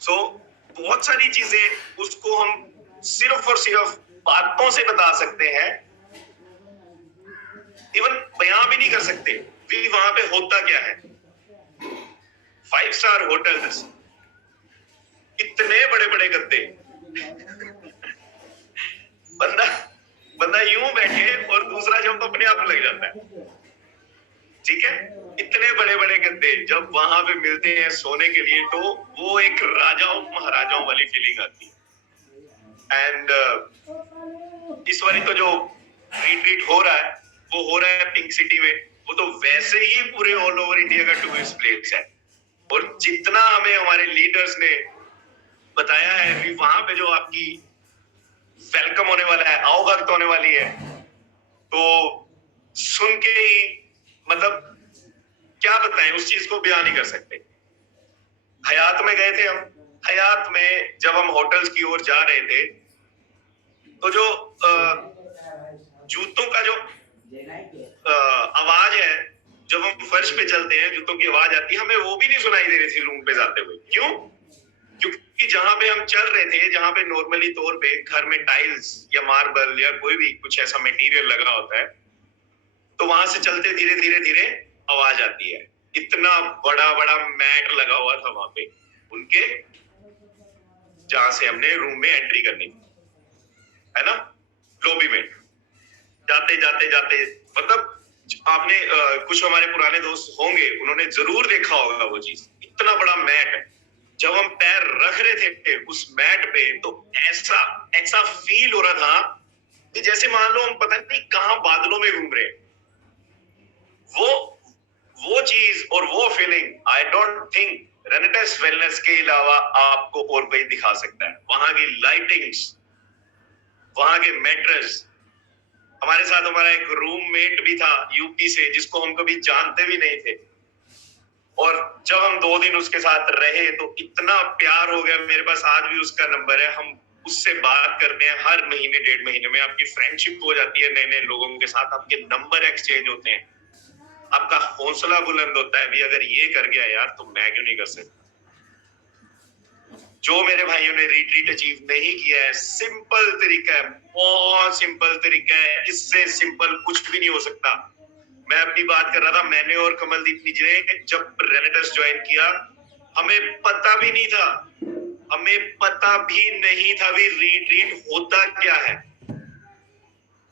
सो बहुत सारी चीजें उसको हम सिर्फ और सिर्फ बातों से बता सकते हैं, इवन बयां भी नहीं कर सकते कि वहां पे होता क्या है। 5 स्टार होटल्स, इतने बड़े बड़े गद्दे, बंदा बंदा यूं बैठे और दूसरा जब अपने आप लग जाता है। ठीक है, इतने बड़े बड़े गद्दे जब वहां पे मिलते हैं सोने के लिए, तो वो एक राजाओं महाराजाओं वाली फीलिंग आती है। एंड इस बारी तो जो रिट्रीट हो रहा है वो हो रहा है पिंक सिटी में। वो तो वैसे ही पूरे ऑल ओवर इंडिया का टूरिस्ट प्लेस है, और जितना हमें हमारे लीडर्स ने बताया है कि वहां पे जो आपकी वेलकम होने वाला है, आवभगत होने वाली है, तो सुन के ही मतलब क्या बताएं, उस चीज को बयान नहीं कर सकते। हयात में गए थे हम। हयात में जब हम होटल्स की ओर जा रहे थे, तो जो जूतों का जो आवाज है, जब हम फर्श पे चलते हैं जूतों की आवाज आती है, हमें वो भी नहीं सुनाई दे रही थी रूम पे जाते हुए। क्यों? क्योंकि जहां पे हम चल रहे थे, जहां पे नॉर्मली तौर पे घर में टाइल्स या मार्बल या कोई भी कुछ ऐसा मटेरियल लगा होता है, तो वहां से चलते धीरे धीरे धीरे आवाज आती है। इतना बड़ा बड़ा मैट लगा हुआ था वहां पे उनके, जहां से हमने रूम में एंट्री करनी थी, है ना, लॉबी में। जाते जाते जाते मतलब आपने कुछ हमारे पुराने दोस्त होंगे, उन्होंने जरूर देखा होगा वो चीज। इतना बड़ा मैट, जब हम पैर रख रहे थे उस मैट पे, तो ऐसा ऐसा फील हो रहा था कि जैसे मान लो हम पता नहीं कहां बादलों में घूम रहे हैं। वो चीज और वो feeling I don't think Renatus wellness के अलावा आपको और कोई दिखा सकता है। वहां की लाइटिंग्स, वहां के मैट्रेस। हमारे साथ हमारा एक रूममेट भी था यूपी से, जिसको हम कभी जानते भी नहीं थे, और जब हम 2 दिन उसके साथ रहे तो इतना प्यार हो गया। मेरे पास आज भी उसका नंबर है, हम उससे बात करते हैं हर महीने 1.5 महीने में। आपकी फ्रेंडशिप हो जाती है नए नए लोगों के साथ, आपके नंबर एक्सचेंज होते हैं, आपका हौसला बुलंद होता है भी अगर ये कर गया यार तो मैं क्यों नहीं कर सकता। जो मेरे भाइयों ने रिट्रीट अचीव नहीं किया है, सिंपल तरीका है, बहुत सिंपल तरीका है, इससे सिंपल कुछ भी नहीं हो सकता। मैं अपनी बात कर रहा था, मैंने और कमलदीप ने जब रेनेटस ज्वाइन किया, हमें पता भी नहीं था, हमें पता भी नहीं था भी रिट्रीट होता क्या है।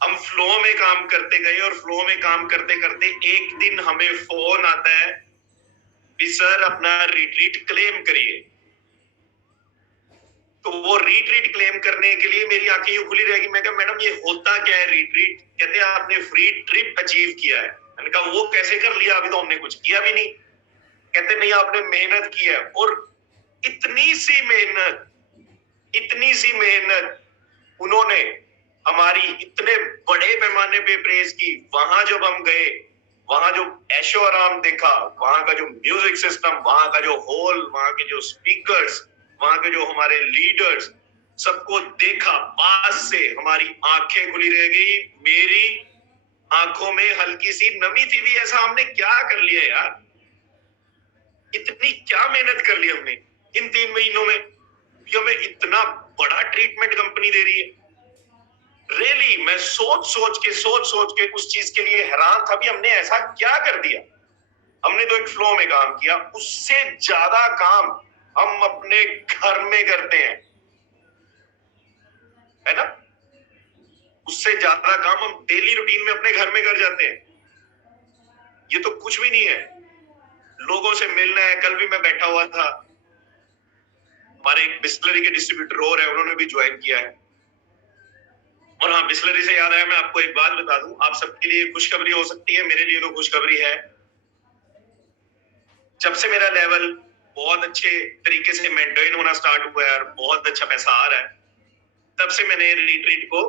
हम फ्लो में काम करते गए, और फ्लो में काम करते करते एक दिन हमें फोन आता है कि सर अपना रिट्रीट क्लेम करिए। तो वो रिट्रीट क्लेम करने के लिए मेरी आंखें यूं खुली रहेगी। मैं कहा मैडम ये होता क्या है रिट्रीट? कहते हैं आपने फ्री ट्रिप अचीव किया है। मैंने कहा वो कैसे कर लिया, अभी तो हमने कुछ किया भी नहीं। कहते नहीं आपने मेहनत की है, और इतनी सी मेहनत, इतनी सी मेहनत उन्होंने हमारी इतने बड़े पैमाने पे प्रेज की। वहां जब हम गए, वहां जो ऐशो आराम देखा, वहां का जो म्यूजिक सिस्टम, वहां का जो हॉल, वहां के जो स्पीकर्स, वहां के जो हमारे लीडर्स, सबको देखा पास से, हमारी आंखें खुली रह गई। मेरी आंखों में हल्की सी नमी थी भी, ऐसा हमने क्या कर लिया यार, इतनी क्या मेहनत कर ली हमने इन 3 महीनों में, हमें इतना बड़ा ट्रीटमेंट कंपनी दे रही है। रियली मैं सोच सोच के उस चीज के लिए हैरान था भी हमने ऐसा क्या कर दिया। हमने तो एक फ्लो में काम किया, उससे ज्यादा काम हम अपने घर में करते हैं, है ना। उससे ज्यादा काम हम डेली रूटीन में अपने घर में कर जाते हैं। ये तो कुछ भी नहीं है। लोगों से मिलना है। कल भी मैं बैठा हुआ था, हमारे एक बिस्लरी के डिस्ट्रीब्यूटर और है, उन्होंने भी ज्वाइन किया है। और हाँ, बिस्लरी से याद आया, मैं आपको एक बात बता दूं, आप सबके लिए खुशखबरी हो सकती है, मेरे लिए तो खुशखबरी है। जब से मेरा लेवल बहुत अच्छे तरीके से मेंटेन होना स्टार्ट हुआ है और बहुत अच्छा पैसा आ रहा है, तब से मैंने रिट्रीट को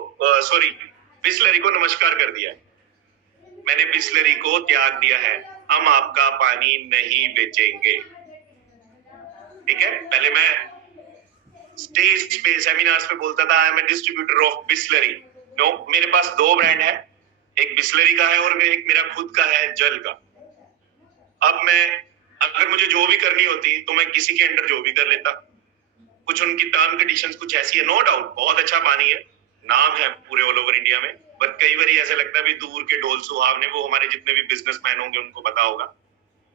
बिस्लरी को नमस्कार कर दिया है। मैंने बिस्लरी को त्याग दिया है। हम आपका पानी नहीं बेचेंगे, ठीक है। पहले मैं स्टेज पे सेमिनार्स पे बोलता था I am a distributor of Bisleri. No, मेरे पास 2 ब्रांड है, एक बिस्लरी का है और एक मेरा खुद का है जल का। अब मैं अगर मुझे जो भी करनी होती तो मैं किसी के अंडर जो भी कर लेता, कुछ उनकी टर्म कंडीशंस कुछ ऐसी है, नो डाउट बहुत अच्छा पानी है, नाम है पूरे ऑल ओवर इंडिया में, बट कई बार ऐसा लगता है भी दूर के डोल सुहावने, वो हमारे जितने भी बिजनेसमैन होंगे उनको पता होगा।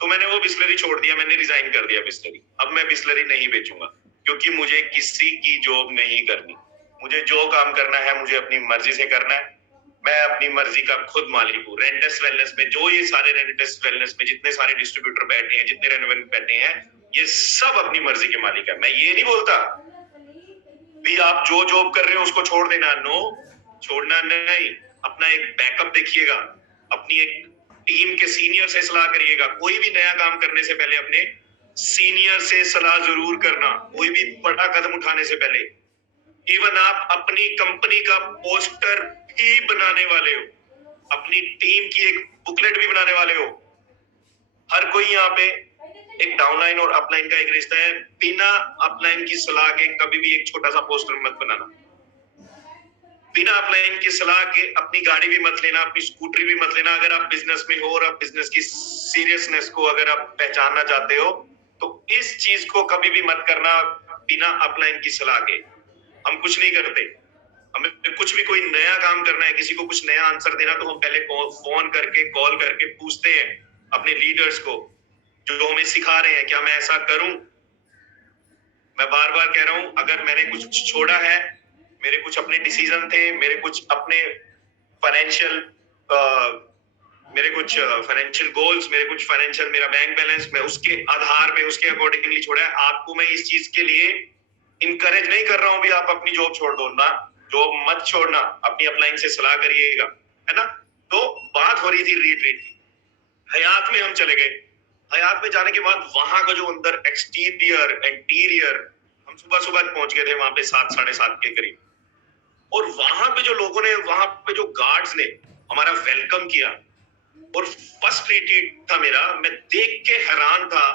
तो मैंने वो बिस्लरी छोड़ दिया, मैंने रिजाइन कर दिया बिस्लरी। अब मैं बिस्लरी नहीं बेचूंगा, क्योंकि मुझे किसी की जॉब नहीं करनी। मुझे जो काम करना है मुझे अपनी मर्जी से करना है। मैं अपनी मर्जी का खुद मालिक हूँ। रेंटस वेलनेस में जो ये सारे रेंटस वेलनेस में जितने सारे डिस्ट्रीब्यूटर बैठे हैं, जितने रेनोवेंट बैठे हैं, ये सब अपनी मर्जी के मालिक है। मैं ये नहीं बोलता भी आप जो जॉब कर रहे हो उसको छोड़ देना, नो, छोड़ना नहीं। अपना एक बैकअप देखिएगा, अपनी एक टीम के सीनियर से सलाह करिएगा। कोई भी नया काम करने से पहले अपने सीनियर से सलाह जरूर करना, कोई भी बड़ा कदम उठाने से पहले। इवन आप अपनी कंपनी का पोस्टर भी बनाने वाले हो, अपनी टीम की एक बुकलेट भी बनाने वाले हो, हर कोई यहाँ पे एक डाउनलाइन और अपलाइन का एक रिश्ता है। बिना अपलाइन की सलाह के कभी भी एक छोटा सा पोस्टर मत बनाना। बिना अपलाइन की सलाह के अपनी गाड़ी भी मत लेना, अपनी स्कूटरी भी मत लेना। अगर आप बिजनेस में हो और आप बिजनेस की सीरियसनेस को अगर आप पहचानना चाहते हो, तो इस चीज को कभी भी मत करना बिना अपलाइन की सलाह के। हम कुछ नहीं करते, हमें कुछ भी कोई नया काम करना है, किसी को कुछ नया आंसर देना, तो हम पहले फोन करके कॉल करके पूछते हैं अपने लीडर्स को जो हमें सिखा रहे हैं, क्या मैं ऐसा करूं। मैं बार बार कह रहा हूं, अगर मैंने कुछ छोड़ा है, मेरे कुछ अपने डिसीजन थे, मेरे कुछ अपने फाइनेंशियल गोल्स, मेरे कुछ फाइनेंशियल, मेरा बैंक बैलेंस, मैं उसके आधार पे उसके अकॉर्डिंगली छोड़ा है। आपको मैं इस चीज के लिए इनकरेज नहीं कर रहा हूं भी आप अपनी जॉब छोड़ दो ना, जॉब मत छोड़ना, अपनी अपलाइन से सलाह करिएगा, है ना। तो बात हो रही थी रीट्रीट की। हयात में हम चले गए। हयात में जाने के बाद वहां का जो अंदर एक्सटीरियर इंटीरियर, हम सुबह सुबह पहुंच गए थे वहां पे 7 साढ़े 7 के करीब, और वहां पे जो लोगों ने, वहां पे जो गार्ड्स ने हमारा वेलकम किया, और फर्स्ट रिट्रीट था मेरा, मैं देख के हैरान था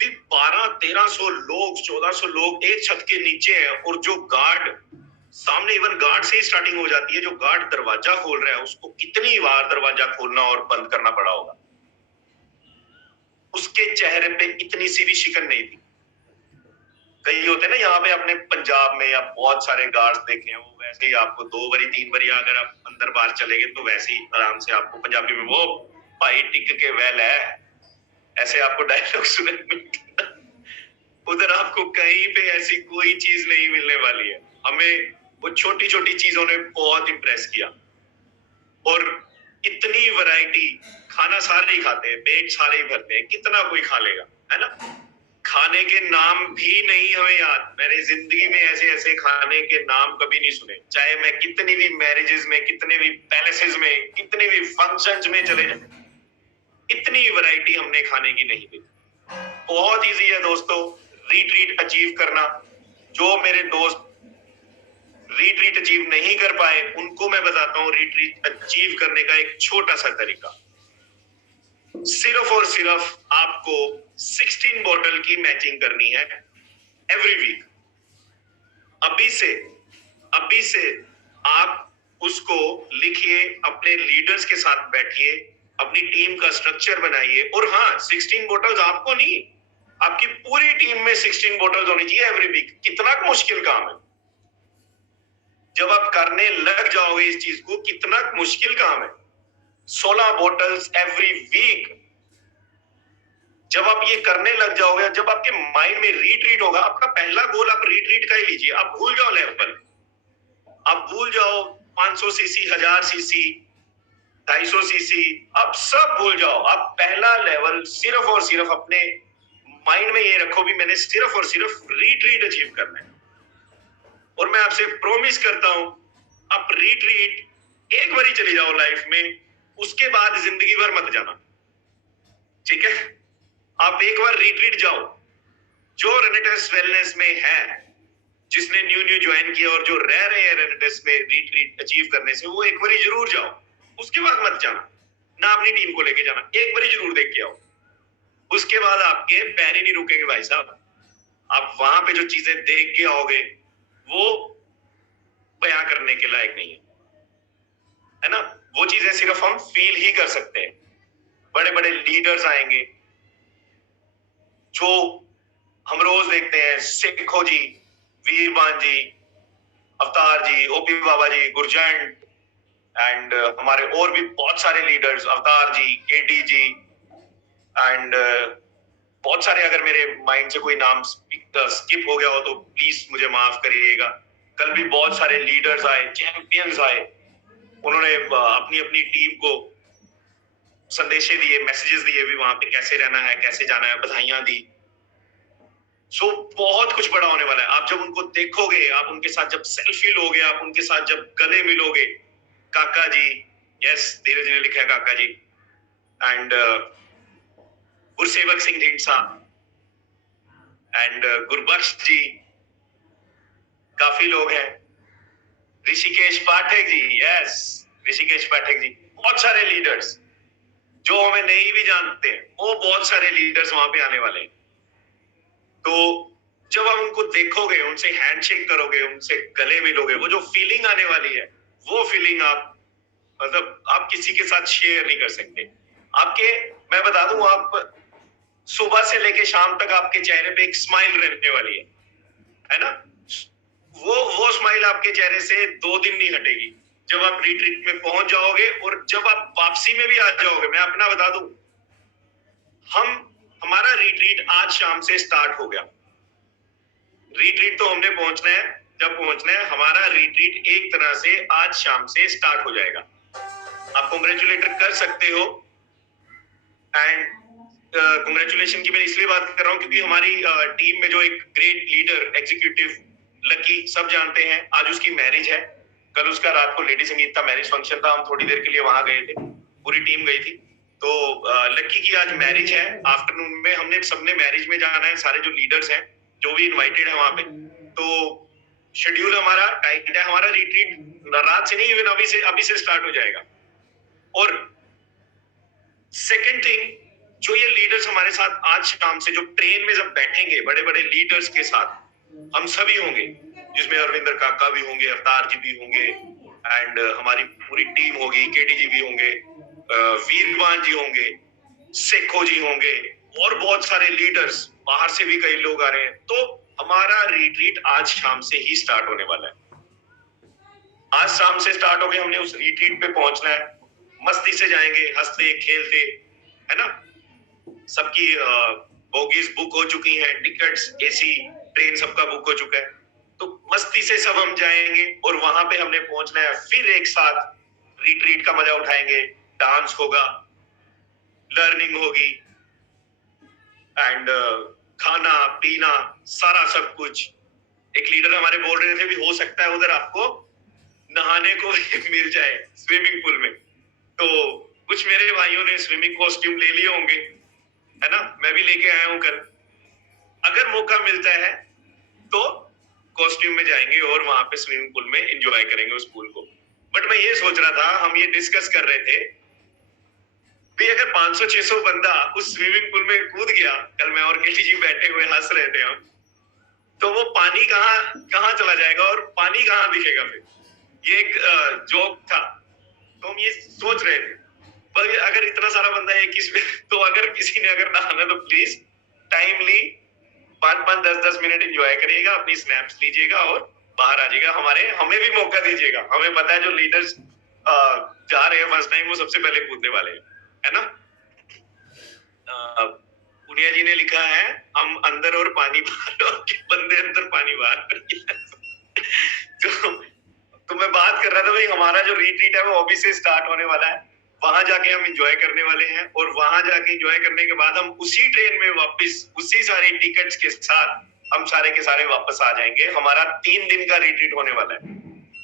भी 1200-1300 लोग, 1400 लोग एक छत के नीचे हैं, और जो गार्ड सामने, इवन गार्ड से ही स्टार्टिंग हो जाती है, जो गार्ड दरवाजा खोल रहा है उसको कितनी बार दरवाजा खोलना और बंद करना पड़ा होगा। उसके चेहरे पे इतनी सी भी शिकन नहीं थी। कई होते ना यहाँ पे अपने पंजाब में, या बहुत सारे गार्ड्स देखे हैं, वो वैसे ही आपको 2 बारी 3 बारी अगर आप अंदर बाहर चले गए तो वैसे ही आराम से आपको पंजाबी में वो भाई टिक के वेल है, ऐसे आपको डायलॉग सुनने मिलते। उधर आपको कहीं पे ऐसी कोई चीज नहीं मिलने वाली है। हमें वो छोटी छोटी चीजों ने बहुत इंप्रेस किया, और इतनी वैरायटी, खाना सारे ही खाते हैं, पेट सारे ही भरते हैं, कितना कोई खा लेगा, है ना। खाने के नाम भी नहीं हमें याद। मैंने जिंदगी में ऐसे ऐसे खाने के नाम कभी नहीं सुने, चाहे मैं कितनी भी मैरिजेस में, कितने भी पैलेसेस में, कितने भी फंक्शंस में चले जाए, इतनी वैरायटी हमने खाने की नहीं देखी। बहुत इजी है दोस्तों रीट्रीट अचीव करना। जो मेरे दोस्त रीट्रीट अचीव नहीं कर पाए उनको मैं बताता हूं रीट्रीट अचीव करने का एक छोटा सा तरीका। सिर्फ और सिर्फ आपको 16 बॉटल की मैचिंग करनी है एवरी वीक। अभी से आप उसको लिखिए, अपने लीडर्स के साथ बैठिए, अपनी टीम का स्ट्रक्चर बनाइए, और हाँ, 16 बॉटल्स आपको नहीं, आपकी पूरी टीम में 16 बॉटल्स होनी चाहिए एवरी वीक। कितना मुश्किल काम है, जब आप करने लग जाओगे इस चीज को, कितना मुश्किल काम है। 16 बॉटल्स एवरी वीक जब आप ये करने लग जाओगे, जब आपके माइंड में रीट्रीट होगा, आपका पहला गोल आप रीट्रीट का ही लीजिए। आप भूल जाओ लेवल, आप भूल जाओ 500 सीसी, 1000 सीसी, 250 सीसी, आप सब भूल जाओ। आप पहला लेवल सिर्फ और सिर्फ अपने माइंड में ये रखो भी मैंने सिर्फ और सिर्फ रीट्रीट अचीव करना है। और मैं आपसे प्रॉमिस करता हूं, आप रीट्रीट एक बार ही चले जाओ लाइफ में, उसके बाद जिंदगी भर मत जाना, ठीक है। आप एक बार रीट्रीट जाओ, जो रेनेटेस वेलनेस में है, जिसने न्यू ज्वाइन किया और जो रह रहे हैं रेनेटेस में रीट्रीट अचीव करने से, वो एक बार जरूर जाओ, उसके बाद मत जाना, ना अपनी टीम को लेके जाना, एक बार जरूर देख के आओ। उसके बाद आपके पैर ही नहीं रुकेंगे भाई साहब। आप वहां पे जो चीजें देख के आओगे वो बयां करने के लायक नहीं है ना। वो चीजें सिर्फ हम फील ही कर सकते हैं। बड़े बड़े लीडर्स आएंगे जो हम रोज देखते हैं सेखो जी, वीरबान जी, अवतार जी, ओपी बाबा जी, गुरजंट एंड हमारे और भी बहुत सारे लीडर्स, अवतार जी, केडी जी एंड बहुत सारे, अगर मेरे माइंड से कोई नाम स्किप हो गया हो तो प्लीज मुझे माफ करिएगा। कल भी बहुत सारे लीडर्स आए, चैंपियंस आए, उन्होंने अपनी अपनी टीम को संदेशे दिए, मैसेजेस दिए भी वहां पे कैसे रहना है, कैसे जाना है, बधाइयां दी। सो बहुत कुछ बड़ा होने वाला है। आप जब उनको देखोगे, आप उनके साथ जब सेल्फी लोगे, आप उनके साथ जब गले मिलोगे, काका जी, यस धीरज ने लिखा है काका जी, एंड गुरसेवक सिंह ढींडसा एंड गुरबख्श जी, काफी लोग हैं, ऋषिकेश पाठक जी, यस ऋषिकेश पाठक जी, बहुत सारे लीडर्स जो हमें नहीं भी जानते हैं, वो बहुत सारे लीडर्स वहां पे आने वाले हैं। तो जब आप उनको देखोगे, उनसे हैंडशेक करोगे, उनसे गले मिलोगे, वो जो फीलिंग आने वाली है, वो फीलिंग आप मतलब आप किसी के साथ शेयर नहीं कर सकते। आपके, मैं बता दूं, आप सुबह से लेके शाम तक आपके चेहरे पे एक स्माइल रहने वाली है ना? वो स्माइल आपके चेहरे से 2 दिन नहीं हटेगी जब आप रिट्रीट में पहुंच जाओगे। और जब आप वापसी में भी आ जाओगे, मैं अपना बता दूं, हमारा रिट्रीट आज शाम से स्टार्ट हो गया। रिट्रीट तो हमने पहुंचना है, जब पहुंचना है, हमारा रिट्रीट एक तरह से आज शाम से स्टार्ट हो जाएगा। आप कॉन्ग्रेचुलेट कर सकते हो। एंड कॉन्ग्रेचुलेशन की मैं इसलिए बात कर रहा हूं क्योंकि हमारी टीम में जो एक ग्रेट लीडर एग्जीक्यूटिव लकी, सब जानते हैं, आज उसकी मैरिज है। कल उसका रात को लेडी संगीत का मैरिज फंक्शन था, हम थोड़ी देर के लिए वहां गए थे, पूरी टीम गई थी। तो लकी की आज मैरिज है, आफ्टरनून में हमने सबने मैरिज में जाना है, सारे जो लीडर्स हैं, जो भी इनवाइटेड है वहां पे। तो शेड्यूल हमारा टाइट है, हमारा रिट्रीट रात से नहीं, इवन अभी से स्टार्ट हो जाएगा। और सेकेंड थिंग, जो ये लीडर्स हमारे साथ आज शाम से जो ट्रेन में जब बैठेंगे, बड़े बड़े लीडर्स के साथ हम सभी होंगे, जिसमें अरविंदर काका भी होंगे, अवतार जी भी होंगे एंड हमारी पूरी टीम होगी, केडी जी भी होंगे, वीरवान जी होंगे, सेखो जी होंगे, और बहुत सारे लीडर्स, बाहर से भी कई लोग आ रहे हैं। तो हमारा रिट्रीट आज शाम से ही स्टार्ट होने वाला है। आज शाम से स्टार्ट हो गए, हमने उस रिट्रीट पे पहुंचना है, मस्ती से जाएंगे, हंसते खेलते, है ना? सबकी बोगीज बुक हो चुकी हैं, टिकट्स, एसी ट्रेन सबका बुक हो चुका है। तो मस्ती से सब हम जाएंगे और वहां पे हमने पहुंचना है, फिर एक साथ रिट्रीट का मजा उठाएंगे, डांस होगा, लर्निंग होगी एंड खाना पीना, सारा सब कुछ। एक लीडर हमारे बोल रहे थे भी हो सकता है उधर आपको नहाने को मिल जाए स्विमिंग पूल में। तो कुछ मेरे भाइयों ने स्विमिंग कॉस्ट्यूम ले लिए होंगे, है ना? मैं भी लेके आया हूं कल। अगर मौका मिलता है तो कॉस्ट्यूम में जाएंगे और वहां पे स्विमिंग पूल में एंजॉय करेंगे उस पूल को। बट मैं ये सोच रहा था, हम ये डिस्कस कर रहे थे भी, अगर 500-600 बंदा उस स्विमिंग पूल में कूद गया, कल मैं और केटी जी बैठे हुए हंस रहे थे हम, तो वो पानी कहाँ कहाँ चला जाएगा और पानी कहाँ दिखेगा फिर? ये एक जोक था। तो हम ये सोच रहे थे, पर अगर इतना सारा बंदा है इसमें, तो अगर किसी ने अगर नहाना तो प्लीज टाइमली 5-5, 10-10 मिनट एंजॉय करिएगा, अपनी स्नैप्स लीजिएगा और बाहर आ जाइएगा। हमें भी मौका दीजिएगा। हमें पता है जो लीडर्स जा रहे हैं फर्स्ट टाइम, वो सबसे पहले कूदने वाले हैं, है ना? पुनिया जी ने लिखा है, हम अंदर और पानी बाहर, और बंदे अंदर पानी बाहर। तो मैं बात कर रहा था भाई, हमारा जो रिट्रीट है वो अभी से स्टार्ट होने वाला है। वहां जाके हम एंजॉय करने वाले हैं और वहां जाके एंजॉय करने के बाद हम उसी ट्रेन में वापस उसी सारी टिकट्स के साथ हम सारे के सारे वापस आ जाएंगे। हमारा 3 दिन का रिट्रीट होने वाला है,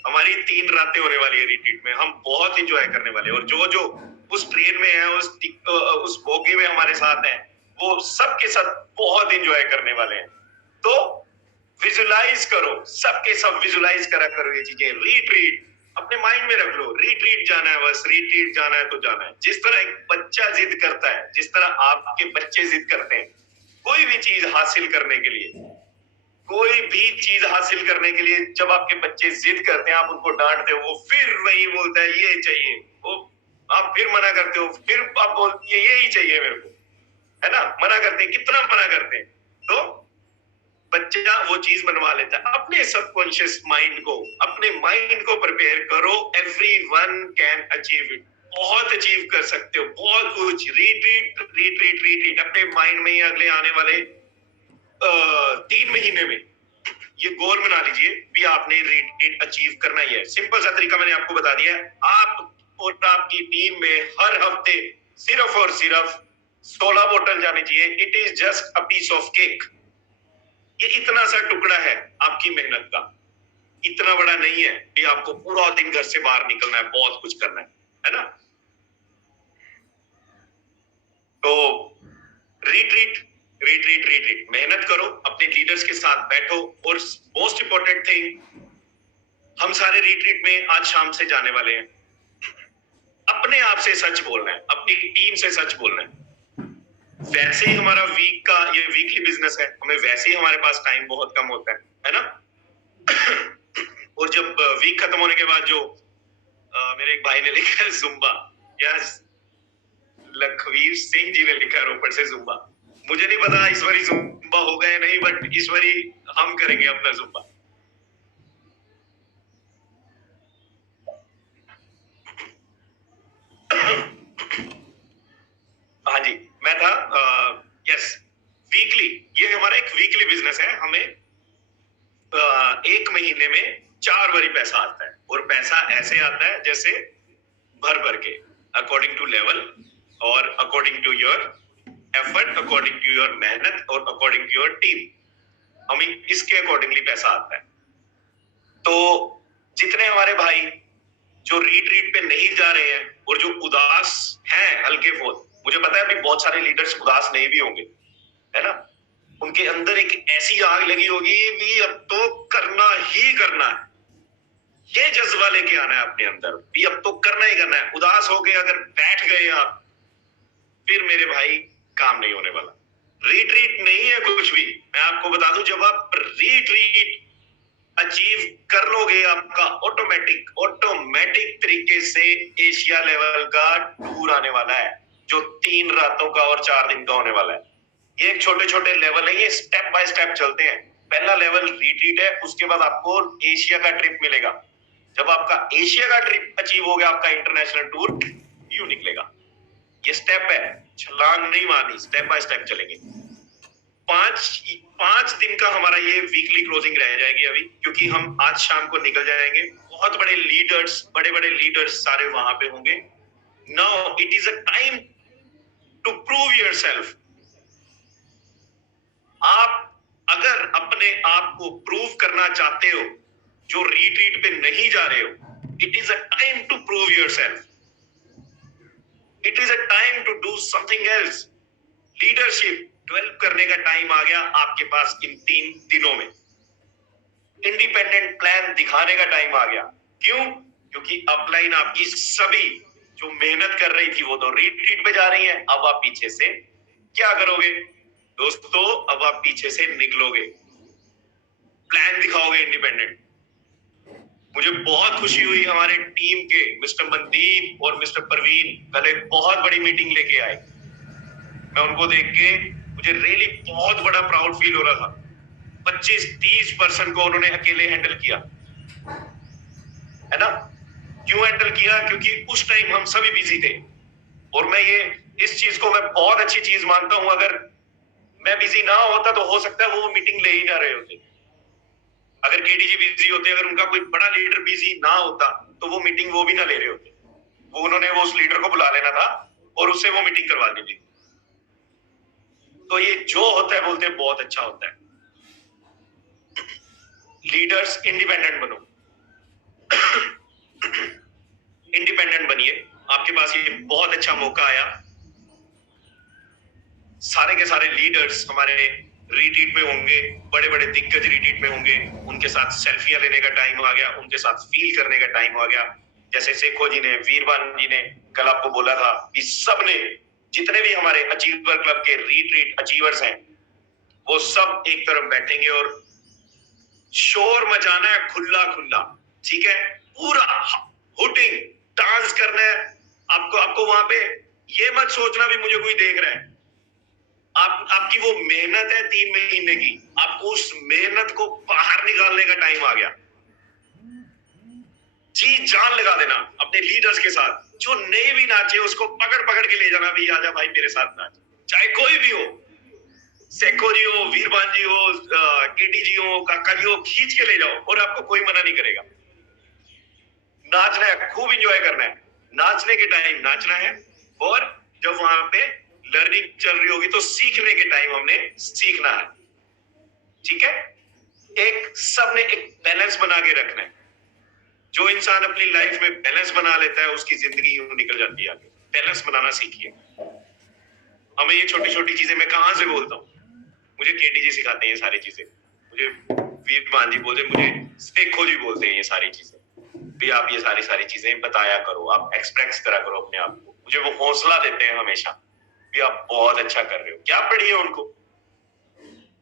हमारी 3 रातें होने वाली है रिट्रीट में। हम बहुत एंजॉय करने वाले हैं और जो जो उस ट्रेन में है, उस बोगी में हमारे साथ है, वो सबके साथ बहुत एंजॉय करने वाले हैं। तो विजुलाइज करो, सबके सब विजुलाइज करा करो ये चीजें। रिट्रीट अपने माइंड में रख लो, रिट्रीट जाना है, बस रिट्रीट जाना है तो जाना है। जिस तरह एक बच्चा जिद करता है, जिस तरह आपके बच्चे जिद करते हैं कोई भी चीज हासिल करने के लिए, कोई भी चीज हासिल करने के लिए, जब आपके बच्चे जिद करते हैं, आप उनको डांटते हो, वो फिर वही बोलता है ये चाहिए, वो आप फिर मना करते हो, फिर आप बोलते यही चाहिए मेरे को, है ना? मना करते हैं, कितना मना करते हैं। तो बच्चा वो चीज बनवा लेता है। अपने सबकॉन्शियस माइंड को, अपने माइंड को प्रिपेयर करो, एवरीवन कैन अचीव इट। बहुत अचीव कर सकते हो, बहुत कुछ। रिट्रीट रिट्रीट रिट्रीट अपने माइंड में ही अगले आने वाले 3 महीने में ये गोल बना लीजिए भी आपने रिट्रीट अचीव करना ही है। सिंपल सा तरीका मैंने आपको बता दिया है। आप और आपकी टीम में हर हफ्ते सिर्फ और सिर्फ 16 बोतल जानी चाहिए। It is just a piece of cake. ये इतना सा टुकड़ा है आपकी मेहनत का, इतना बड़ा नहीं है कि आपको पूरा दिन घर से बाहर निकलना है, बहुत कुछ करना है ना। तो रिट्रीट रिट्रीट रिट्रीट, मेहनत करो, अपने लीडर्स के साथ बैठो। और मोस्ट इंपॉर्टेंट थिंग, हम सारे रिट्रीट में आज शाम से जाने वाले हैं। अपने आप से सच बोलना है, अपनी टीम से सच बोलना है। वैसे ही हमारा वीक का ये वीकली बिजनेस है, हमें वैसे ही हमारे पास टाइम बहुत कम होता है ना। और जब वीक खत्म होने के बाद जो मेरे एक भाई ने लिखा है जुम्बा, यस, लखवीर सिंह जी ने लिखा है रोपड़ से जुम्बा। मुझे नहीं पता इस बारी जुम्बा होगा या नहीं, बट इस बारी हम करेंगे अपना जुम्बा। हाँ जी, मैं था यस, वीकली, ये हमारा एक वीकली बिजनेस है। हमें 1 महीने में 4 बारी पैसा आता है, और पैसा ऐसे आता है जैसे भर भर के, अकॉर्डिंग टू लेवल और according to your effort, according to your मेहनत और अकॉर्डिंग टू योर टीम, हमें इसके अकॉर्डिंगली पैसा आता है। तो जितने हमारे भाई जो रिट्रीट पे नहीं जा रहे हैं और जो उदास हैं हल्के फुल्के, मुझे पता है अभी बहुत सारे लीडर्स उदास नहीं भी होंगे, है ना। उनके अंदर एक ऐसी आग लगी होगी भी अब तो करना ही करना है, ये जज्बा लेके आना है अपने अंदर भी अब तो करना ही करना है। उदास हो गए अगर बैठ गए आप, फिर मेरे भाई काम नहीं होने वाला। रिट्रीट नहीं है कुछ भी, मैं आपको बता दूं, जब आप रिट्रीट अचीव कर लोगे, आपका ऑटोमेटिक तरीके से एशिया लेवल का टूर आने वाला है, जो 3 रातों का और 4 दिन का होने वाला है। ये छोटे छोटे लेवल है, ये स्टेप बाय स्टेप चलते हैं। पहला लेवल रिट्रीट है, उसके बाद आपको एशिया का ट्रिप मिलेगा। जब आपका एशिया का ट्रिप अचीव हो गया, आपका इंटरनेशनल टूर यूं निकलेगा। ये स्टेप है, छलांग नहीं मारनी, स्टेप बाय स्टेप चलेंगे। 5 दिन का हमारा ये वीकली क्लोजिंग रह जाएगी अभी, क्योंकि हम आज शाम को निकल जाएंगे। बहुत बड़े बड़े लीडर्स सारे वहां पे होंगे। Now it is a time to prove yourself. आप अगर अपने आप को प्रूव करना चाहते हो, जो रिट्रीट पे नहीं जा रहे हो, it is a time to prove yourself. It is a time to do something else. Leadership develop करने का टाइम आ गया आपके पास। इन 3 दिनों में इंडिपेंडेंट प्लान दिखाने का टाइम आ गया। क्यों? क्योंकि अपलाइन आपकी सभी जो मेहनत कर रही थी वो तो रिट्रीट पे जा रही है। अब आप पीछे से क्या करोगे दोस्तों? अब आप पीछे से निकलोगे, प्लान दिखाओगे इंडिपेंडेंट। मुझे बहुत खुशी हुई, हमारे टीम के मिस्टर मनदीप और मिस्टर परवीन कल एक बहुत बड़ी मीटिंग लेके आए। मैं उनको देख के मुझे रियली बहुत बड़ा प्राउड फील हो रहा था। 25-30% को उन्होंने अकेले हैंडल किया, है ना। क्यों हैंडल किया? क्योंकि उस टाइम हम सभी बिजी थे। और मैं इस चीज को मैं बहुत अच्छी चीज मानता हूं। अगर मैं बिजी ना होता तो हो सकता है वो मीटिंग ले ही ना रहे होते। अगर केडीजी बिजी होते, अगर उनका कोई बड़ा लीडर बिजी ना होता, तो वो मीटिंग वो भी ना ले रहे होते। वो उन्होंने उस लीडर को बुला लेना था और उससे वो मीटिंग करवा दी थी। तो ये जो होता है बोलते हैं बहुत अच्छा होता है। लीडर्स इंडिपेंडेंट बनो, इंडिपेंडेंट बनिए। आपके पास ये बहुत अच्छा मौका आया। सारे के सारे लीडर्स हमारे रिट्रीट में होंगे, बड़े बड़े दिग्गज रिट्रीट में होंगे। उनके साथ सेल्फियां लेने का टाइम आ गया, उनके साथ फील करने का टाइम आ गया। जैसे सेखो जी ने, वीरबान जी ने कल आपको बोला था कि सबने, जितने भी हमारे अचीवर क्लब के रिट्रीट अचीवर्स हैं, वो सब एक तरफ बैठेंगे और शोर मचाना है खुला खुला, ठीक है। पूरा हुटिंग डांस करना है आपको। वहां पे ये मत सोचना भी मुझे कोई देख रहा है। आपकी वो मेहनत है 3 महीने की, आपको उस मेहनत को बाहर निकालने का टाइम आ गया। जी जान लगा देना अपने लीडर्स के साथ, जो नहीं भी नाचे उसको पकड़ पकड़ के ले जाना, भी आजा भाई मेरे साथ नाच, चाहे कोई भी हो, सेखो जी हो, वीरबान जी हो, केटी जी हो, काका जी हो, खींच के ले जाओ और आपको कोई मना नहीं करेगा। नाचना है, खूब इंजॉय करना है, नाचने के टाइम नाचना है, और जब वहां पे लर्निंग चल रही होगी तो सीखने के टाइम हमने सीखना है। ठीक है, एक सबने एक बैलेंस बना के रखना है। जो इंसान अपनी लाइफ में बैलेंस बना लेता है उसकी जिंदगी यूं निकल जाती है आगे। बैलेंस बनाना सीखिए। हमें ये छोटी छोटी चीजें मैं कहां से बोलता हूँ, मुझे केटी जी सिखाते हैं ये सारी चीजें, मुझे वीरबान जी बोलते, मुझे सेखो जी बोलते हैं ये सारी चीजें, भी आप ये सारी सारी चीजें बताया करो, आप एक्सप्रेस करा करो अपने आप को। मुझे वो हौसला देते हैं हमेशा, भी आप बहुत अच्छा कर रहे हो। क्या पढ़ी है उनको,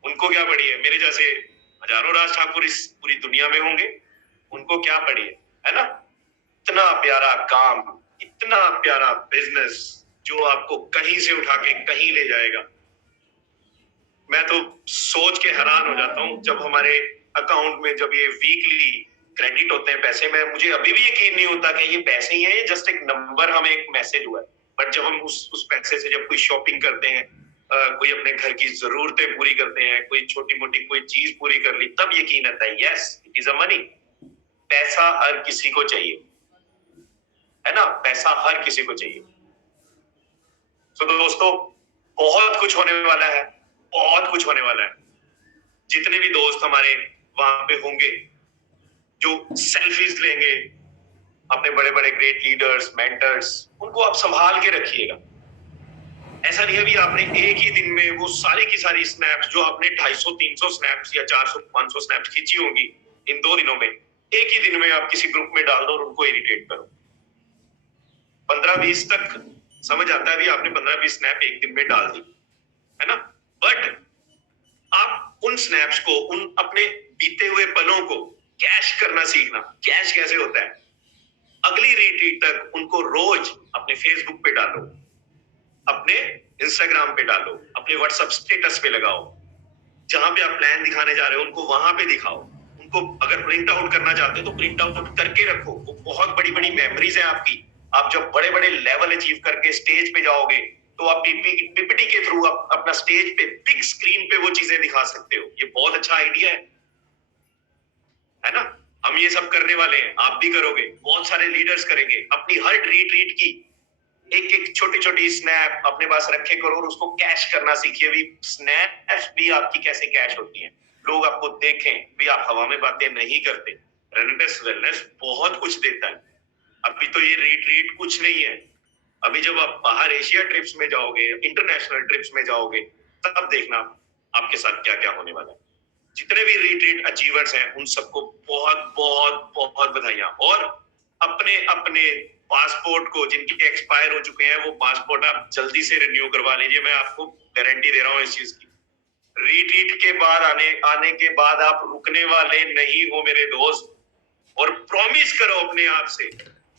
उनको क्या पढ़ी है? मेरे जैसे हजारों राज ठाकुर इस पूरी दुनिया में होंगे, उनको क्या पढ़ी है ना? इतना प्यारा काम, इतना प्यारा बिजनेस जो आपको कहीं से उठा के कहीं ले जाएगा। मैं तो सोच के हैरान हो जाता हूँ जब हमारे अकाउंट में जब ये वीकली क्रेडिट होते हैं पैसे, में मुझे अभी भी यकीन नहीं होता कि ये पैसे ही हैं, ये जस्ट एक नंबर, हमें एक मैसेज हुआ है। बट जब हम उस पैसे से जब कोई शॉपिंग करते हैं, कोई अपने घर की जरूरतें पूरी करते हैं, कोई छोटी मोटी कोई चीज पूरी कर ली, तब यकीन आता है yes it is a money. पैसा हर किसी को चाहिए, है ना? पैसा हर किसी को चाहिए। तो दोस्तों, बहुत कुछ होने वाला है, बहुत कुछ होने वाला है। जितने भी दोस्त हमारे वहां पे होंगे जो सेल्फीज लेंगे अपने बड़े बड़े ग्रेट लीडर्स, मेंटर्स, उनको आप संभाल के रखिएगा। ऐसा नहीं है भी आपने एक ही दिन में वो सारी की सारी स्नैप्स जो आपने 250-300 स्नैप्स या 400-500 स्नैप्स खींची होंगी इन 2 दिनों में, एक ही दिन में आप किसी ग्रुप में डाल दो और उनको इरिटेट करो। 15-20 तक समझ आता है भी आपने 15-20 स्नैप एक दिन में डाल दी, है ना? बट आप उन स्नैप्स को, उन अपने बीते हुए पलों को कैश करना सीखना। कैश कैसे होता है? अगली रीट्वीट तक उनको रोज अपने फेसबुक पे डालो, अपने इंस्टाग्राम पे डालो, अपने व्हाट्सएप स्टेटस पे लगाओ, जहां पे आप प्लान दिखाने जा रहे हो उनको वहां पे दिखाओ। उनको अगर प्रिंट आउट करना चाहते हो तो प्रिंट आउट करके रखो, वो बहुत बड़ी बड़ी मेमोरीज है आपकी। आप जब बड़े बड़े लेवल अचीव करके स्टेज पे जाओगे तो आप पीपीटी के थ्रू अपना स्टेज पे बिग स्क्रीन पे वो चीजें दिखा सकते हो। ये बहुत अच्छा आइडिया है ना? हम ये सब करने वाले हैं, आप भी करोगे, बहुत सारे लीडर्स करेंगे। अपनी हर रीट्वीट की एक एक छोटी छोटी स्नैप अपने पास रखे करो और उसको कैश करना सीखिए। भी स्नैप्स भी आपकी कैसे कैश होती हैं, लोग आपको देखें भी, आप हवा में बातें नहीं करते। रेनेटेस वेलनेस बहुत कुछ देता है। अभी तो ये रीट्रीट कुछ नहीं है, अभी जब आप बाहर एशिया ट्रिप्स में जाओगे, इंटरनेशनल ट्रिप्स में जाओगे, तब देखना आपके साथ क्या क्या होने वाला है। जितने भी रीट्रीट अचीवर्स हैं उन सबको बहुत बहुत बहुत बधाइयां। और अपने अपने पासपोर्ट को, जिनके एक्सपायर हो चुके हैं, वो पासपोर्ट आप जल्दी से रिन्यू करवा लीजिए। मैं आपको गारंटी दे रहा हूँ इस चीज की। रीट्रीट के बाद आने के बाद आप रुकने वाले नहीं हो मेरे दोस्त। और प्रॉमिस करो अपने आप से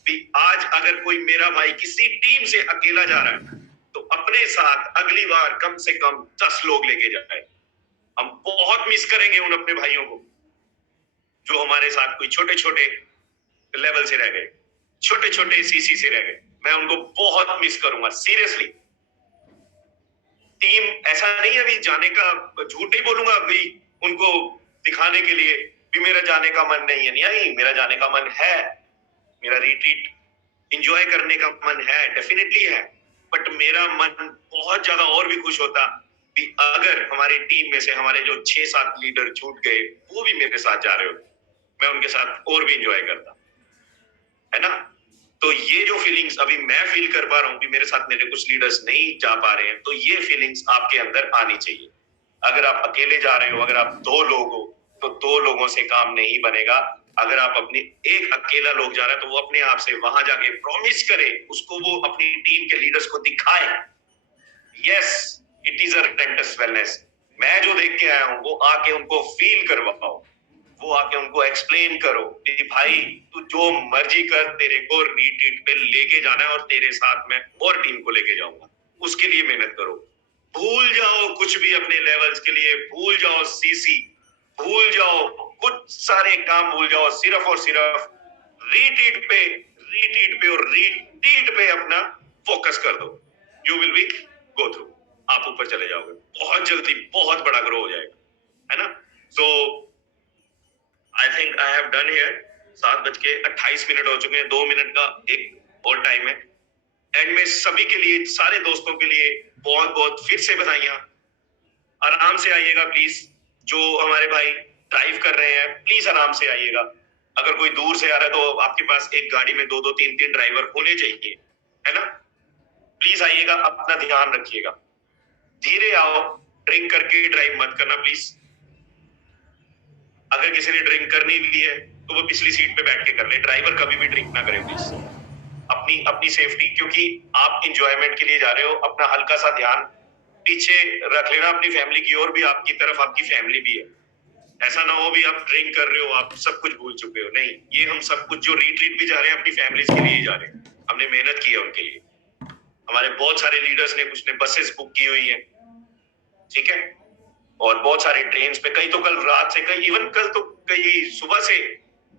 कि आज अगर कोई मेरा भाई किसी टीम से अकेला जा रहा है तो अपने साथ अगली बार कम से कम 10 लोग लेके जाए। हम बहुत मिस करेंगे उन अपने भाइयों को जो हमारे साथ कोई छोटे छोटे लेवल से रह गए, छोटे छोटे सीसी से रह गए। मैं उनको बहुत मिस करूंगा सीरियसली। टीम ऐसा नहीं है, अभी जाने का झूठ नहीं बोलूंगा, अभी उनको दिखाने के लिए भी मेरा जाने का मन नहीं है। नहीं, मेरा जाने का मन है, मेरा रिट्रीट एंजॉय करने का मन है, डेफिनेटली है। बट मेरा मन बहुत ज्यादा और भी खुश होता कि अगर हमारी टीम में से हमारे जो 6-7 लीडर छूट गए वो भी मेरे साथ जा रहे हो, मैं उनके साथ और भी एंजॉय करता, है ना? तो ये जो फीलिंग्स अभी मैं फील कर पा रहा हूँ कि मेरे साथ मेरे कुछ लीडर्स नहीं जा पा रहे हैं, तो ये फीलिंग्स आपके अंदर आनी चाहिए। अगर आप अकेले जा रहे हो, अगर आप 2 लोग हो, तो 2 लोगों से काम नहीं बनेगा। अगर आप अपने एक अकेला लोग जा रहा है तो वो अपने आप से वहां जाके प्रॉमिस करे, उसको वो अपनी टीम के लीडर्स को दिखाए, yes it is a Renatus wellness. मैं जो देख के आया हूं वो आके उनको फील करवाओ, वो आके उनको एक्सप्लेन करो कि भाई तू जो मर्जी कर, तेरे को रीट्रीट पे लेके जाना है और तेरे साथ मैं और टीम को लेके जाऊंगा, उसके लिए मेहनत करो। भूल जाओ कुछ भी अपने लेवल्स के लिए, भूल जाओ सीसी, भूल जाओ कुछ सारे काम, भूल जाओ, सिर्फ और सिर्फ रीट्रीट पे और रीट्रीट पे अपना फोकस कर दो। You will be go through, आप ऊपर चले जाओगे बहुत जल्दी, बहुत बड़ा ग्रो हो जाएगा, है ना। So I think I have done here. 7:28 हो चुके हैं, 2 मिनट का एक और टाइम है। एंड में सभी के लिए, सारे दोस्तों के लिए बहुत बहुत फिर से बधाइयां। आराम से आइएगा प्लीज, जो हमारे भाई ड्राइव कर रहे हैं प्लीज आराम से आइएगा। अगर कोई दूर से आ रहा है तो आपके पास एक गाड़ी में 2-2 3-3 ड्राइवर होने चाहिए, है ना। प्लीज आइएगा, अपना ध्यान रखिएगा, धीरे आओ, ड्रिंक करके ड्राइव मत करना प्लीज। अगर किसी ने ड्रिंक करनी ली है तो वो पिछली सीट पे बैठ के कर ले, ड्राइवर कभी भी ड्रिंक ना करे प्लीज। अपनी सेफ्टी, क्योंकि आप इंजॉयमेंट के लिए जा रहे हो, अपना हल्का सा ध्यान पीछे रख लेना अपनी फैमिली की ओर भी, आपकी तरफ आपकी फैमिली भी है। ऐसा ना हो भी आप ड्रिंक कर रहे हो, आप सब कुछ भूल चुके हो, नहीं। ये हम सब कुछ जो रीट्रीट भी जा रहे हैं अपनी फैमिलीज के लिए ही जा रहे हैं, हमने मेहनत की है उनके लिए। हमारे बहुत सारे लीडर्स ने, कुछ ने बसेस बुक की हुई है, ठीक है, और बहुत सारे ट्रेन पे, कई तो कल रात से, कई इवन कल तो कई सुबह से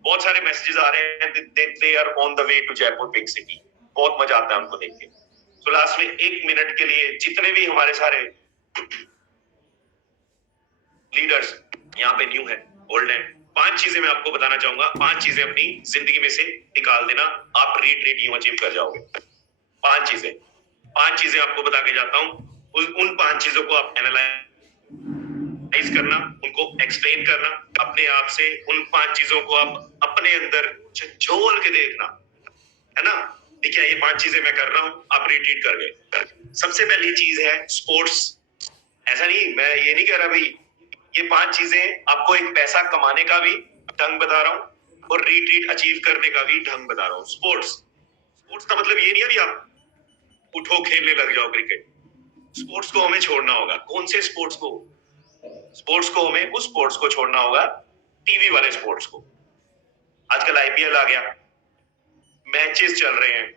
बहुत सारे मैसेजेस आ रहे हैं, they are on the way to Jaipur pink city. बहुत मजा आता है उनको देख के। तो लास्ट में 1 मिनट के लिए जितने भी हमारे सारे लीडर्स यहाँ पे न्यू है, ओल्ड है, 5 चीजें मैं आपको बताना चाहूंगा। 5 चीजें अपनी जिंदगी में से निकाल देना, आप रीट्रीट यूं अचीव कर जाओगे। 5 चीजें आपको बता के जाता हूँ। उन 5 चीजों को आप एनालाइज करना, उनको एक्सप्लेन करना अपने आप से। उन 5 चीजों को आप अपने अंदर झोल के देखना, है ना। देखिए ये 5 चीजें मैं कर रहा हूँ, आप रिट्रीट कर गए। सबसे पहली चीज है स्पोर्ट्स। ऐसा नहीं, मैं ये नहीं कह रहा भाई, ये 5 चीजें आपको एक पैसा कमाने का भी ढंग बता रहा हूँ और रिट्रीट अचीव करने का भी ढंग बता रहा हूँ। स्पोर्ट्स का मतलब ये नहीं है भी आप उठो खेलने लग जाओ क्रिकेट। स्पोर्ट्स को हमें छोड़ना होगा। कौन से स्पोर्ट्स को? स्पोर्ट्स को हमें उस स्पोर्ट्स को छोड़ना होगा, टीवी वाले स्पोर्ट्स को। आजकल आईपीएल आ गया, मैचेस चल रहे हैं,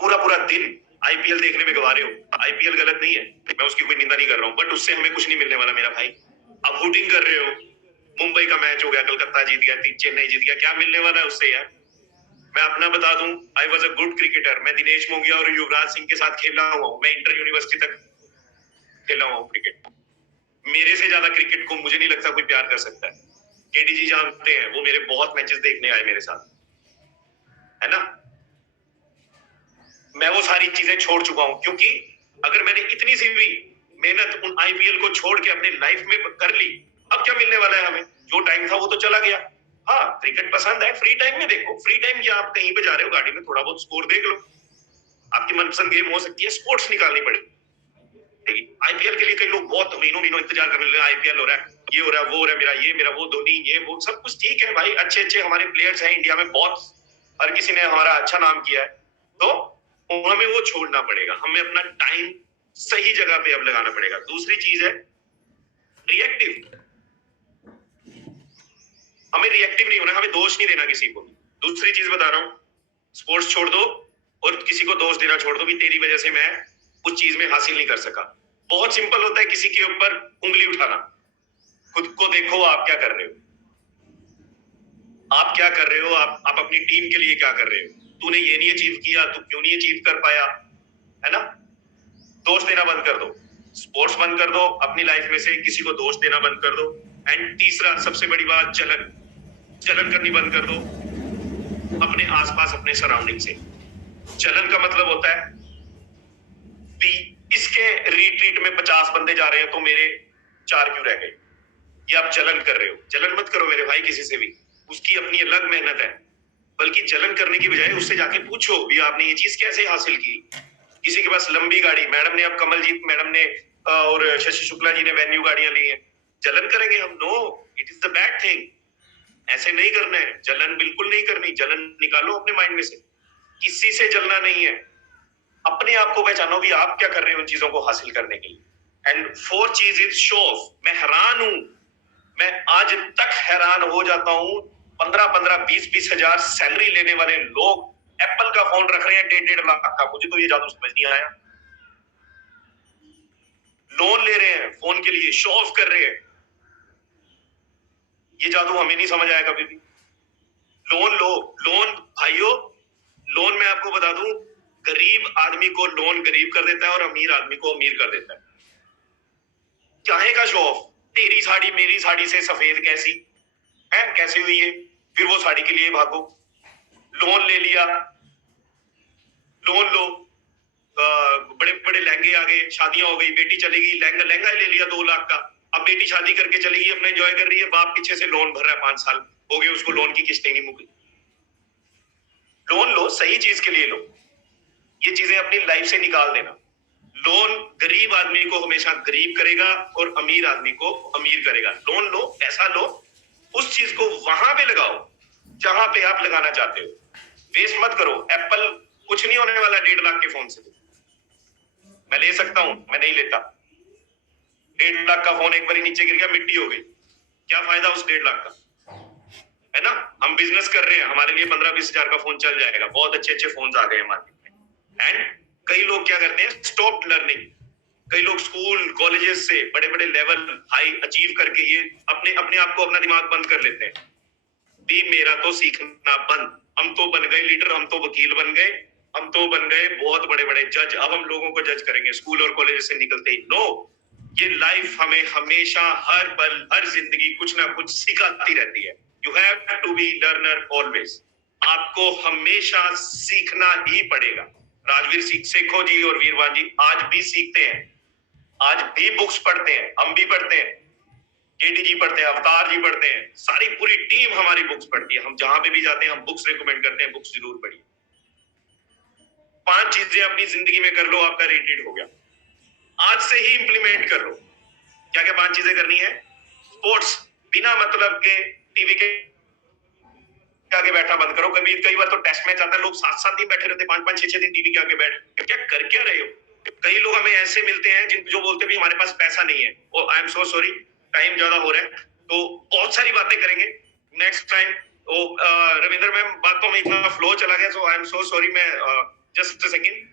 पूरा पूरा दिन आईपीएल देखने में गवा रहे हो। आईपीएल गलत नहीं है, मैं उसकी कोई निंदा नहीं कर रहा हूं, बट उससे हमें कुछ नहीं मिलने वाला मेरा भाई। अब हुटिंग कर रहे हो, मुंबई का मैच हो गया, कलकत्ता जीत गया, चेन्नई जीत गया, क्या मिलने वाला है उससे यार। मैं अपना बता दूं, I was a good cricketer. मैं दिनेश मोंगिया और युवराज सिंह के साथ खेला हुआ हूं, मैं इंटर यूनिवर्सिटी तक खेला हुआ हूं क्रिकेट। मेरे से ज्यादा क्रिकेट को मुझे नहीं लगता कोई प्यार कर सकता है। केडीजी जानते हैं, वो मेरे बहुत मैचेस देखने आए मेरे साथ, है ना। मैं वो सारी चीजें छोड़ चुका हूं, क्योंकि अगर मैंने इतनी सी भी मेहनत उन आईपीएल को छोड़ के अपने लाइफ में कर ली, अब क्या मिलने वाला है हमें? जो टाइम था वो तो चला गया। हाँ, क्रिकेट पसंद है, फ्री टाइम में देखो। फ्री टाइम क्या, आप कहीं पे जा रहे हो गाड़ी में, थोड़ा बहुत स्कोर देख लो। आपकी मनपसंद गेम हो सकती है, स्पोर्ट्स निकालनी पड़ेगी। आईपीएल के लिए कई लोग बहुत महीनों इंतजार करने लगे, आईपीएल हो रहा है, ये हो रहा है, वो हो रहा है, मेरा वो धोनी, ये वो सब कुछ ठीक है भाई, अच्छे हमारे प्लेयर्स हैं इंडिया में बहुत, हर किसी ने हमारा अच्छा नाम किया है, तो हमें वो छोड़ना पड़ेगा। हमें अपना टाइम सही जगह पे अब लगाना पड़ेगा। दूसरी चीज है रिएक्टिव। हमें रिएक्टिव नहीं होना, हमें दोष नहीं देना किसी को। दूसरी चीज बता रहा हूं, स्पोर्ट्स छोड़ दो और किसी को दोष देना छोड़ दो भी तेरी वजह से मैं उस चीज में हासिल नहीं कर सका। बहुत सिंपल होता है किसी के ऊपर उंगली उठाना। खुद को देखो, आप क्या कर रहे हो, आप क्या कर रहे हो, आप अपनी टीम के लिए क्या कर रहे हो। तूने ये नहीं अचीव किया, तू क्यों नहीं अचीव कर पाया, है ना। दोष देना बंद कर दो, स्पोर्ट्स बंद कर दो, अपनी लाइफ में से किसी को दोष देना बंद कर दो। एंड तीसरा सबसे बड़ी बात, जलन करनी बंद कर दो अपने आसपास, अपने सराउंडिंग से। जलन का मतलब होता है कि इसके रिट्रीट में 50 बंदे जा रहे हैं तो मेरे 4 क्यों रह गए। ये आप जलन कर रहे हो। जलन मत करो मेरे भाई किसी से भी, उसकी अपनी अलग मेहनत है। बल्कि जलन करने की बजाय उससे जाके पूछो भी आपने ये चीज कैसे हासिल की। किसी के पास लंबी गाड़ी, मैडम ने, अब कमलजीत मैडम ने और शशि शुक्ला जी ने वेन्यू गाड़ियां ली हैं, जलन करेंगे हम? No, it is the bad thing. ऐसे नहीं करना है, जलन बिल्कुल नहीं करनी। जलन निकालो अपने माइंड में से, किसी से जलना नहीं है। अपने आप को पहचानो भी आप क्या कर रहे हो उन चीजों को हासिल करने के लिए। एंड 4th चीज इज शो ऑफ। मैं हैरान हूं, मैं आज तक हैरान हो जाता हूं, 15-15, 20-20 हजार सैलरी लेने वाले लोग एप्पल का फोन रख रहे हैं 1.5 लाख का। मुझे तो ये जादू समझ नहीं आया। लोन ले रहे हैं फोन के लिए, शो ऑफ कर रहे हैं। ये जादू हमें नहीं समझ आया कभी भी। लोन लो, लोन भाइयों, लोन मैं आपको बता दूं, गरीब आदमी को लोन गरीब कर देता है और अमीर आदमी को अमीर कर देता है। चाहे का शो ऑफ, तेरी साड़ी मेरी साड़ी से सफेद कैसी है, कैसे हुई है, फिर वो साड़ी के लिए भागो। लोन ले लिया, लोन लो, बड़े बड़े लहंगे आ गए, शादियां हो गई, बेटी चलेगी, लहंगा लहंगा ले लिया 2 लाख का। अब बेटी शादी करके चलेगी, अपना एंजॉय कर रही है, बाप पीछे से लोन भर रहा है, 5 साल हो गए उसको, लोन की किस्तें नहीं मुकी। लोन लो, सही चीज के लिए लो, ये चीजें अपनी लाइफ से निकाल देना। लोन गरीब आदमी को हमेशा गरीब करेगा और अमीर आदमी को अमीर करेगा। लोन लो, पैसा लो, उस चीज को वहां पे लगाओ जहां पे आप लगाना चाहते हो। वेस्ट मत करो। एप्पल कुछ नहीं होने वाला 1.5 लाख के फोन से। मैं ले सकता हूं, मैं नहीं लेता। 1.5 लाख का फोन एक बार नीचे गिर गया, मिट्टी हो गई, क्या फायदा उस 1.5 लाख का, है ना। हम बिजनेस कर रहे हैं, हमारे लिए 15-20 हजार का फोन चल जाएगा, बहुत अच्छे अच्छे फोन आ गए हैं मार्केट में। एंड कई लोग क्या करते हैं, स्टॉप लर्निंग। कई लोग स्कूल कॉलेजेस से बड़े बड़े लेवल हाई अचीव करके ये अपने अपने आप को, अपना दिमाग बंद कर लेते हैं। भी मेरा तो सीखना बंद, हम तो बन गए लीडर, हम तो वकील बन गए, हम तो बन गए बहुत बड़े बड़े जज, अब हम लोगों को जज करेंगे स्कूल और कॉलेज से निकलते ही। नो, ये लाइफ हमें हमेशा हर पल हर जिंदगी कुछ ना कुछ सिखाती रहती है। You have to be learner always. आपको हमेशा सीखना ही पड़ेगा। राजवीर सेखो जी और वीरवान जी आज भी सीखते हैं, आज भी बुक्स पढ़ते हैं, हम भी पढ़ते हैं, केडी जी पढ़ते हैं, अवतार जी पढ़ते हैं, सारी पूरी टीम हमारी बुक्स पढ़ती है। हम जहां पे भी जाते हैं हम बुक्स रिकमेंड करते हैं, बुक्स जरूर पढ़िए। 5 चीजें अपनी जिंदगी में कर लो, आपका रेटेड हो गया। आज से ही इंप्लीमेंट कर लो। क्या क्या 5 चीजें करनी है? स्पोर्ट्स, बिना मतलब के टीवी के आगे बैठना बंद करो। कई बार तो टेस्ट मैच आता है, लोग 7-7 दिन बैठे रहते, 5-5 6-6 दिन टीवी के आगे बैठ क्या कर क्या रहे हो। कई लोग हमें ऐसे मिलते हैं जिन जो बोलते भी हमारे पास पैसा नहीं है। और आई एम सो सॉरी, टाइम ज्यादा हो रहा है, तो बहुत सारी बातें करेंगे नेक्स्ट टाइम। रविंदर मैम, बातों में इतना फ्लो चला गया, so I am so sorry. मैं जस्ट अ सेकंड।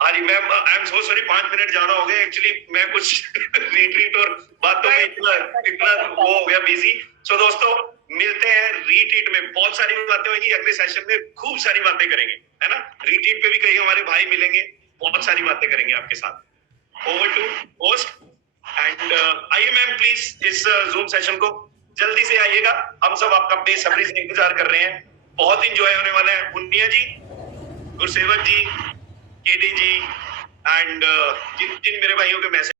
हाँ जी ma'am, I am so sorry, 5 minute ज्यादा हो गए। एक्चुअली मैं कुछ रिट्रीट और बातों में इतना इतना वो हो गया बिजी। सो दोस्तों, मिलते हैं रिट्रीट में, बहुत सारी बातें होंगी अगले सेशन में, खूब सारी बातें करेंगे, है ना। रिट्रीट पे भी कई हमारे भाई मिलेंगे, बहुत सारी बातें करेंगे आपके साथ। ओवर टू होस्ट एंड आइए मैम प्लीज इस जूम सेशन को जल्दी से आइएगा। हम सब आपका बेसब्री से इंतजार कर रहे हैं, बहुत इंजॉय होने वाला है। पुनिया जी, गुरसेवक जी, केडी जी एंड जिन जिन मेरे भाइयों के मैसेज